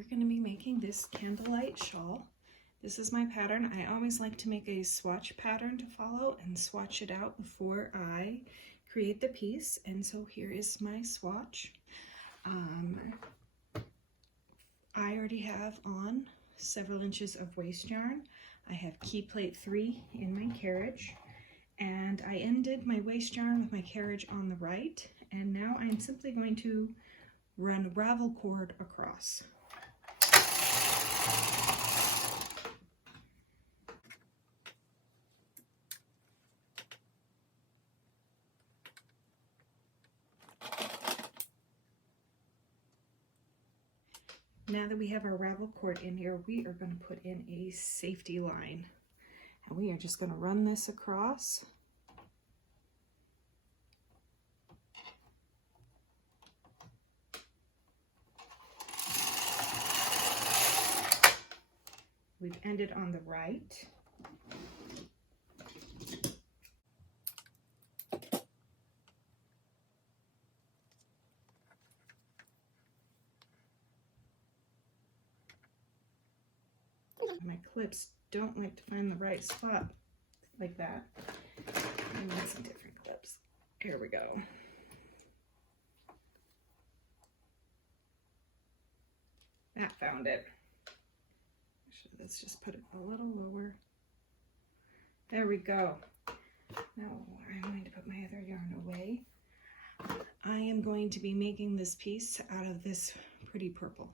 we're going to be making this candlelight shawl. This is my pattern. I always like to make a swatch pattern to follow and swatch it out before I create the piece. And so here is my swatch. I already have on several inches of waste yarn. I have key plate 3 in my carriage, and I ended my waste yarn with my carriage on the right, and now I'm simply going to run ravel cord across. Now that we have our ravel cord in here, we are going to put in a safety line. And we are just going to run this across. We've ended on the right. My clips don't like to find the right spot like that. I need some different clips. Here we go. That found it. Let's just put it a little lower. There we go. Now I'm going to put my other yarn away. I am going to be making this piece out of this pretty purple.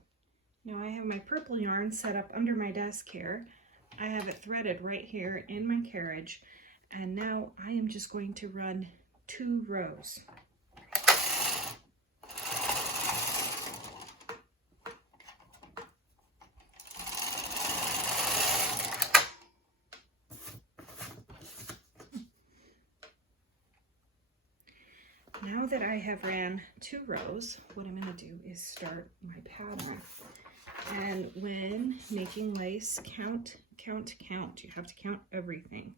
Now I have my purple yarn set up under my desk here. I have it threaded right here in my carriage, and now I am just going to run 2 rows. Now that I have ran 2 rows, what I'm going to do is start my pattern. And when making lace, count, count, count. You have to count everything.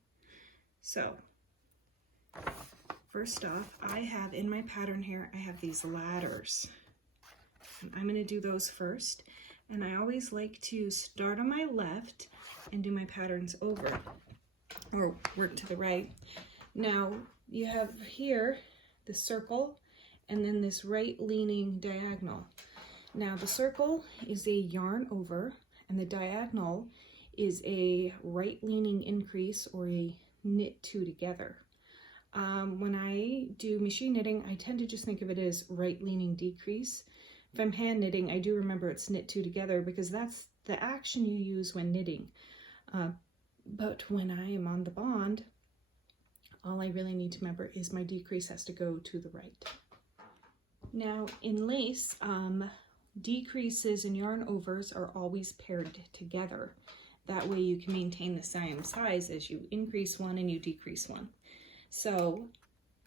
So, first off, I have in my pattern here, I have these ladders. And I'm going to do those first. And I always like to start on my left and do my patterns over, or work to the right. Now, you have here the circle and then this right leaning diagonal. Now the circle is a yarn over and the diagonal is a right leaning increase or a knit 2 together. When I do machine knitting, I tend to just think of it as right leaning decrease. If I'm hand knitting, I do remember it's knit 2 together because that's the action you use when knitting. But when I am on the bond, all I really need to remember is my decrease has to go to the right. Now in lace, decreases and yarn overs are always paired together. That way you can maintain the same size as you increase one and you decrease one. So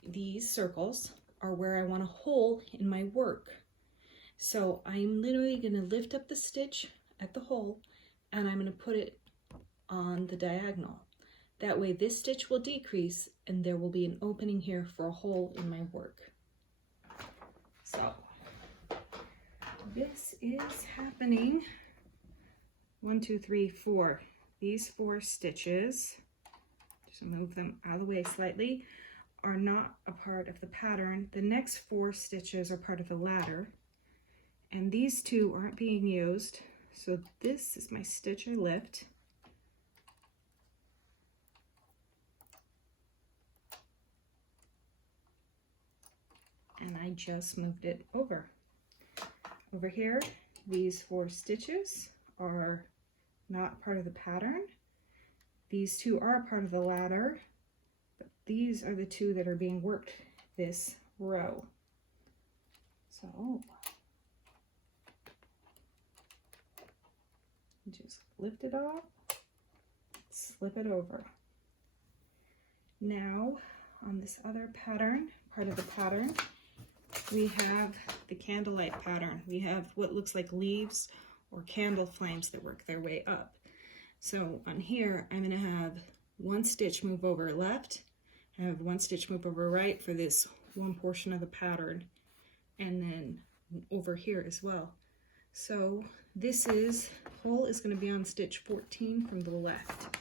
these circles are where I want a hole in my work. So I'm literally going to lift up the stitch at the hole and I'm going to put it on the diagonal. That way this stitch will decrease and there will be an opening here for a hole in my work. So this is happening 1, 2, 3, 4. These 4 stitches, just move them out of the way slightly, are not a part of the pattern. The next 4 stitches are part of the ladder, and these 2 aren't being used. So this is my stitch I lift. And I just moved it over. Over here, these 4 stitches are not part of the pattern. These 2 are part of the ladder, but these are the 2 that are being worked this row. So, just lift it off, slip it over. Now, on this other pattern, part of the pattern, we have the candlelight pattern. We have what looks like leaves or candle flames that work their way up. So on here, I'm going to have 1 stitch move over left. I have 1 stitch move over right for this one portion of the pattern. And then over here as well. So this hole is going to be on stitch 14 from the left.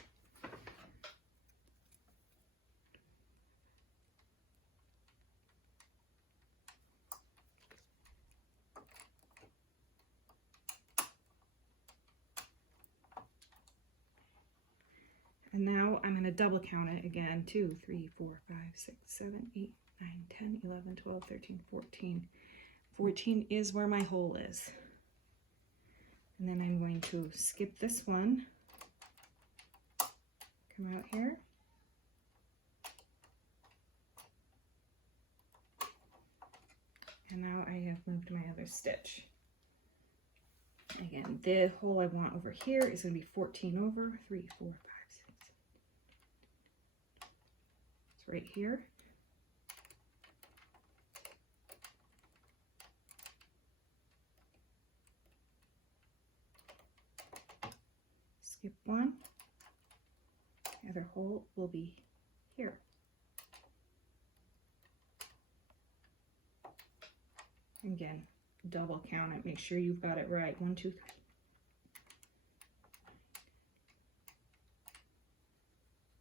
And now I'm going to double count it again. 2, 3, 4, 5, 6, 7, 8, 9, 10, 11, 12, 13, 14. 14 is where my hole is. And then I'm going to skip this one, come out here, and now I have moved my other stitch. Again, the hole I want over here is going to be 14 over, 3, 4, 5, 6. It's right here. Skip one. The other hole will be here. Again, double count it. Make sure you've got it right. 1, 2, 3.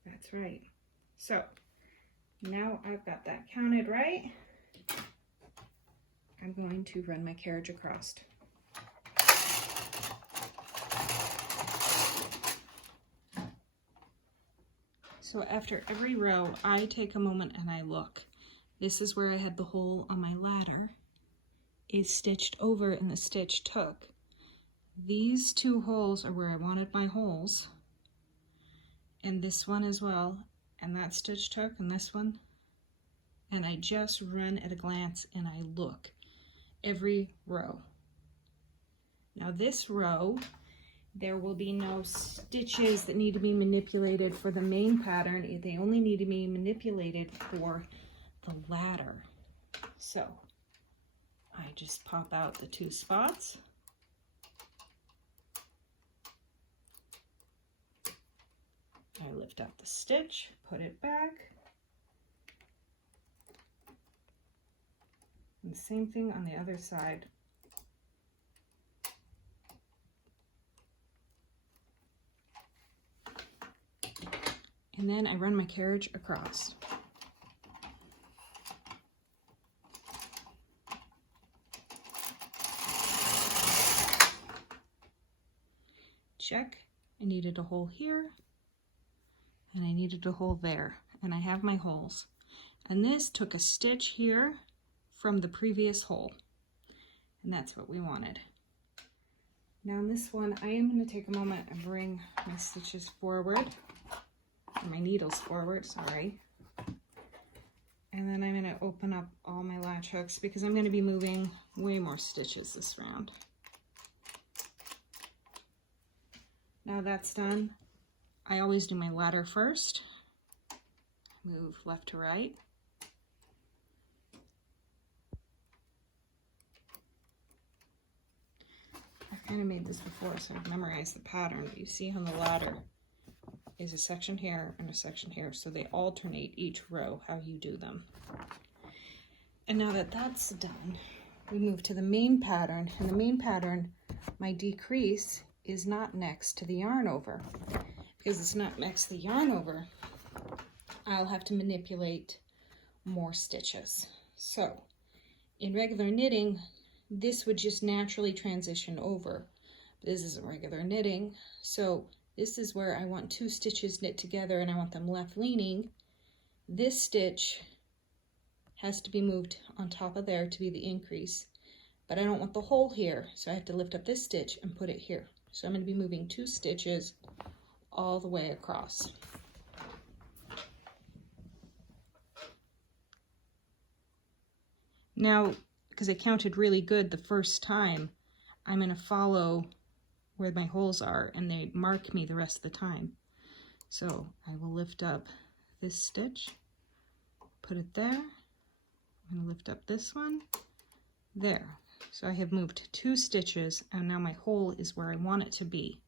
That's right. So now I've got that counted right. I'm going to run my carriage across. So after every row, I take a moment and I look. This is where I had the hole on my ladder. Is stitched over and the stitch took. These two holes are where I wanted my holes. And this one as well. And that stitch took, and this one. And I just run at a glance and I look every row. Now this row, there will be no stitches that need to be manipulated for the main pattern. They only need to be manipulated for the ladder. So I just pop out the 2 spots. I lift up the stitch, put it back. And the same thing on the other side. And then I run my carriage across. Check. I needed a hole here, and I needed a hole there, and I have my holes. And this took a stitch here from the previous hole, and that's what we wanted. Now in this one, I am going to take a moment and bring my stitches forward, or my needles forward, sorry. And then I'm going to open up all my latch hooks because I'm going to be moving way more stitches this round. Now that's done, I always do my ladder first. Move left to right. I've kind of made this before, so I've memorized the pattern. But you see on the ladder is a section here and a section here, so they alternate each row how you do them. And now that that's done, we move to the main pattern. And the main pattern, my decrease is not next to the yarn over. Because it's not next to the yarn over, I'll have to manipulate more stitches. So in regular knitting, this would just naturally transition over. This isn't regular knitting, so this is where I want 2 stitches knit together and I want them left leaning. This stitch has to be moved on top of there to be the increase, but I don't want the hole here, so I have to lift up this stitch and put it here. So I'm going to be moving 2 stitches all the way across. Now, because I counted really good the first time, I'm going to follow where my holes are and they mark me the rest of the time. So I will lift up this stitch, put it there. I'm going to lift up this one, there. So I have moved 2 stitches and now my hole is where I want it to be.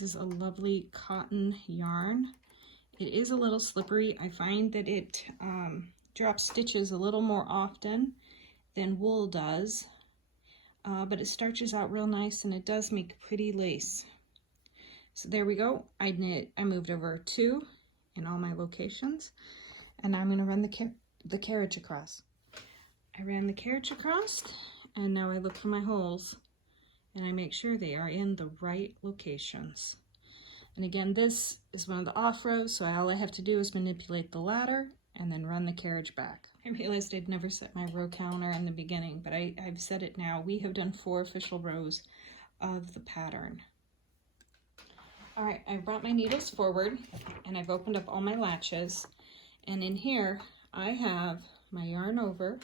This is a lovely cotton yarn. It is a little slippery. I find that it drops stitches a little more often than wool does, but it starches out real nice and it does make pretty lace. So there we go. I moved over 2 in all my locations, and I'm going to run the carriage across. I ran the carriage across, and now I look for my holes, and I make sure they are in the right locations. And again, this is one of the off rows, so all I have to do is manipulate the ladder and then run the carriage back. I realized I'd never set my row counter in the beginning, but I've set it now. We have done 4 official rows of the pattern. All right, I brought my needles forward and I've opened up all my latches, and in here I have my yarn over,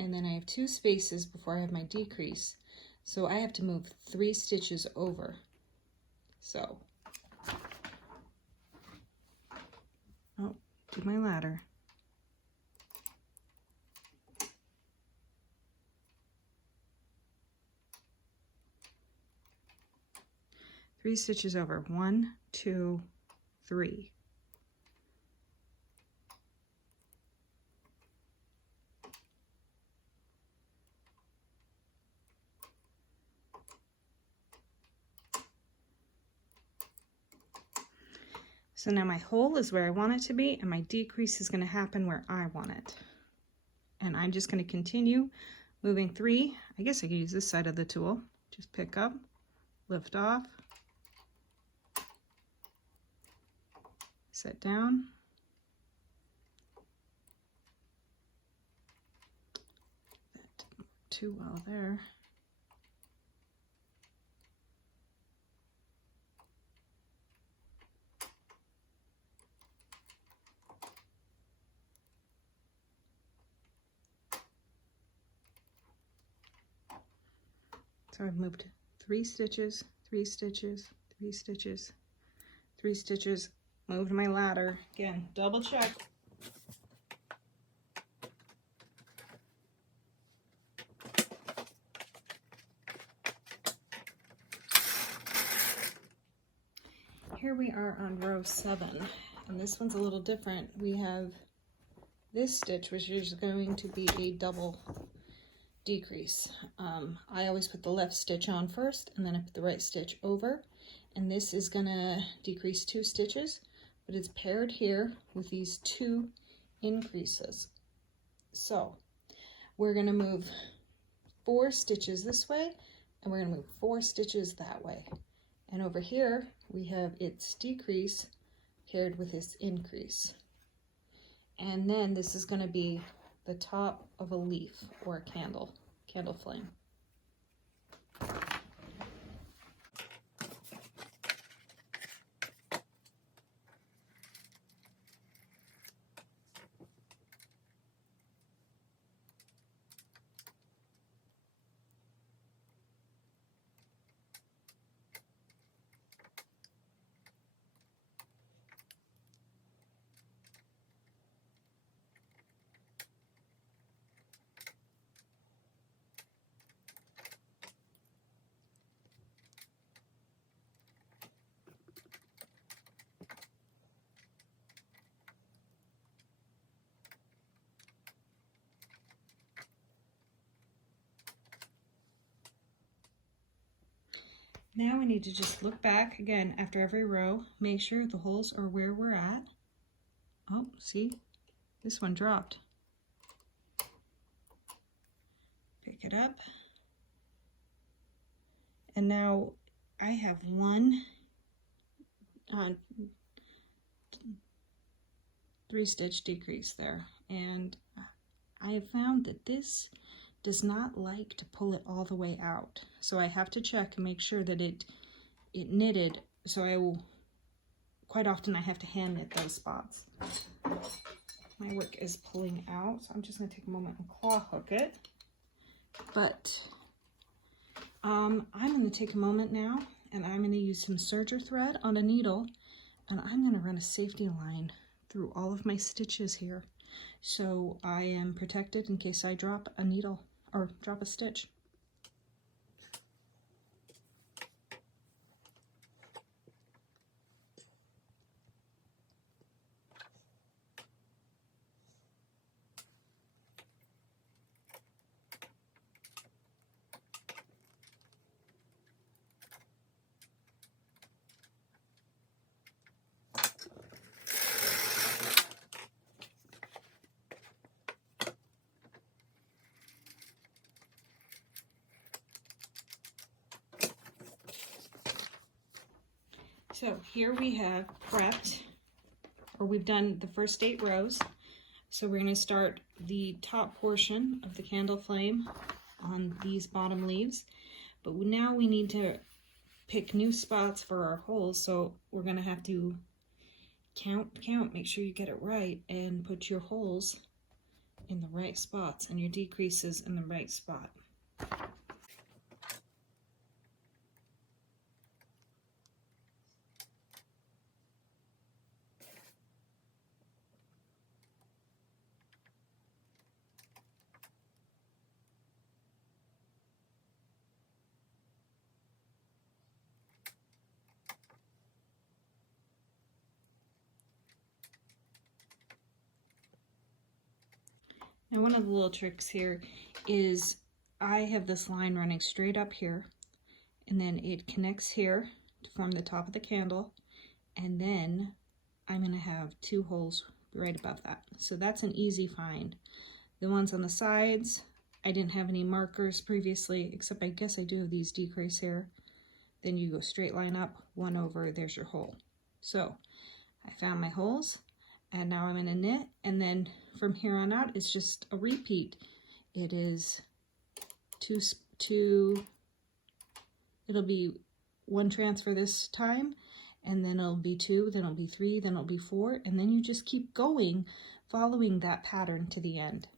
and then I have 2 spaces before I have my decrease, so I have to move 3 stitches over. So, oh, do my ladder. Three stitches over. 1, 2, 3. So now my hole is where I want it to be, and my decrease is going to happen where I want it. And I'm just going to continue moving 3. I guess I could use this side of the tool. Just pick up, lift off, set down, that didn't work too well there. So I've moved 3 stitches, 3 stitches, 3 stitches, 3 stitches, moved my ladder. Again, double check. Here we are on row 7, and this one's a little different. We have this stitch, which is going to be a double decrease. I always put the left stitch on first, and then I put the right stitch over, and this is gonna decrease 2 stitches, but it's paired here with these 2 increases. So we're gonna move 4 stitches this way, and we're gonna move 4 stitches that way. And over here we have its decrease paired with its increase. And then this is gonna be the top of a leaf or a candle flame. Now we need to just look back again after every row, make sure the holes are where we're at. Oh, see, this one dropped. Pick it up. And now I have 1 3-stitch decrease there. And I have found that this does not like to pull it all the way out. So I have to check and make sure that it knitted. So I will, quite often I have to hand knit those spots. My work is pulling out, so I'm just gonna take a moment and claw hook it. But I'm gonna take a moment now, and I'm gonna use some serger thread on a needle, and I'm gonna run a safety line through all of my stitches here, so I am protected in case I drop a needle or drop a stitch. So here we have prepped, or we've done the first 8 rows. So we're going to start the top portion of the candle flame on these bottom leaves. But now we need to pick new spots for our holes. So we're going to have to count, make sure you get it right, and put your holes in the right spots and your decreases in the right spot. Now one of the little tricks here is I have this line running straight up here, and then it connects here to form the top of the candle, and then I'm going to have 2 holes right above that. So that's an easy find. The ones on the sides, I didn't have any markers previously, except I guess I do have these decrease here. Then you go straight line up, 1 over, there's your hole. So I found my holes, and now I'm going to knit, and then from here on out it's just a repeat. It is it'll be 1 transfer this time, and then it'll be 2, then it'll be 3, then it'll be 4, and then you just keep going, following that pattern to the end.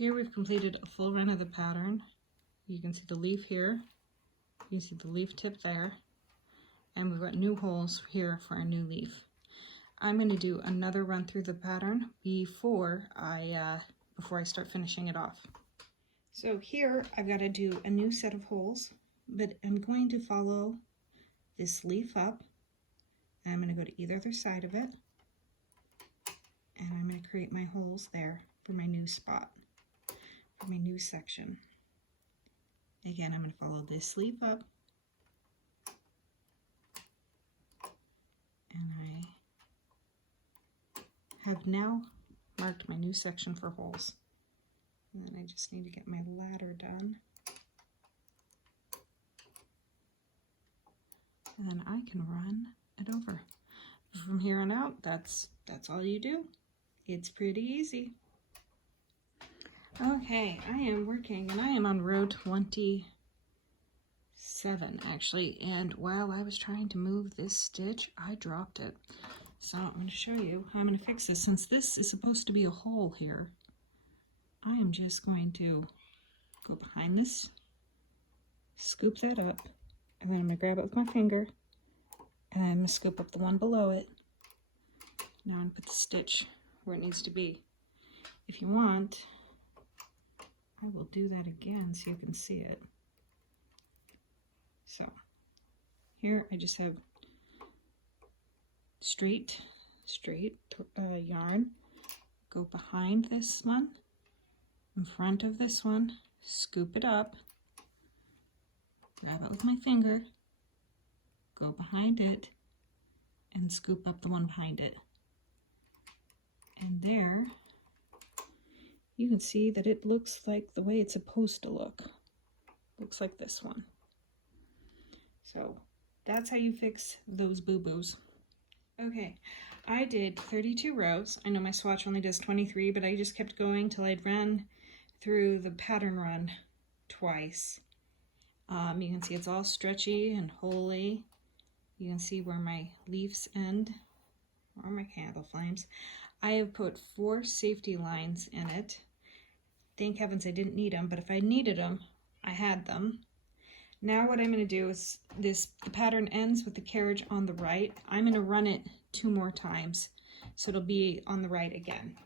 here we've completed a full run of the pattern. You can see the leaf here, you can see the leaf tip there, and we've got new holes here for a new leaf. I'm going to do another run through the pattern before I start finishing it off. So here I've got to do a new set of holes, but I'm going to follow this leaf up, and I'm going to go to either other side of it, and I'm going to create my holes there for my new spot, for my new section. Again, I'm going to follow this leaf up, and I have now marked my new section for holes. And then I just need to get my ladder done. And then I can run it over. From here on out, that's all you do. It's pretty easy. Okay, I am working, and I am on row 27 actually, and while I was trying to move this stitch, I dropped it. So I'm going to show you how I'm going to fix this. Since this is supposed to be a hole here, I am just going to go behind this, scoop that up, and then I'm going to grab it with my finger, and I'm going to scoop up the one below it. Now I'm going to put the stitch where it needs to be. If you want, I will do that again so you can see it. So here I just have straight yarn, go behind this one, in front of this one, scoop it up, grab it with my finger, go behind it, and scoop up the one behind it. And there, you can see that it looks like the way it's supposed to look. Looks like this one. So that's how you fix those boo-boos. Okay, I did 32 rows. I know my swatch only does 23, but I just kept going till I'd run through the pattern run twice. You can see it's all stretchy and holy. You can see where my leaves end, or my candle flames. I have put 4 safety lines in it. Thank heavens I didn't need them, but if I needed them, I had them. Now what I'm going to do is the pattern ends with the carriage on the right. I'm going to run it 2 more times, so it'll be on the right again.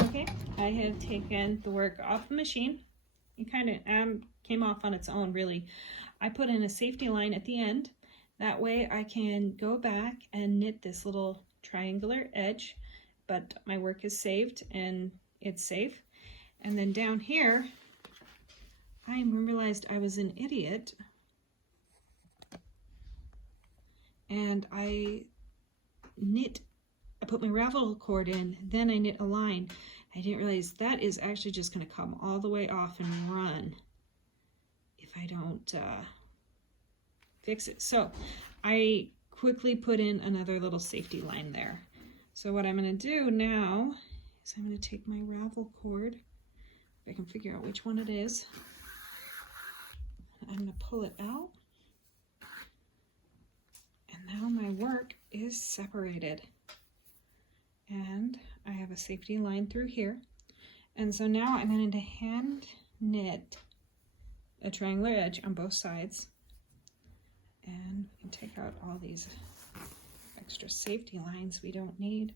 Okay, I have taken the work off the machine. It kind of came off on its own, really. I put in a safety line at the end. That way I can go back and knit this little triangular edge, but my work is saved and it's safe. And then down here, I realized I was an idiot, and I put my ravel cord in, then I knit a line. I didn't realize that is actually just going to come all the way off and run if I don't fix it. So I quickly put in another little safety line there. So what I'm going to do now is I'm going to take my ravel cord, if I can figure out which one it is. I'm going to pull it out, and now my work is separated. And I have a safety line through here. And so now I'm going to hand knit a triangular edge on both sides. And we can take out all these extra safety lines we don't need.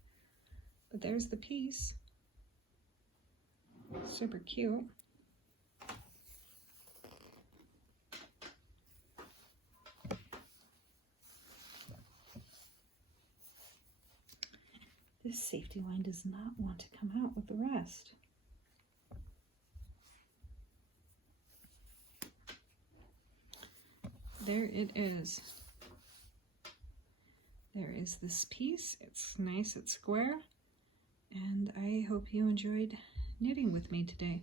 But there's the piece. Super cute. This safety line does not want to come out with the rest. There it is. There is this piece. It's nice, it's square, and I hope you enjoyed knitting with me today.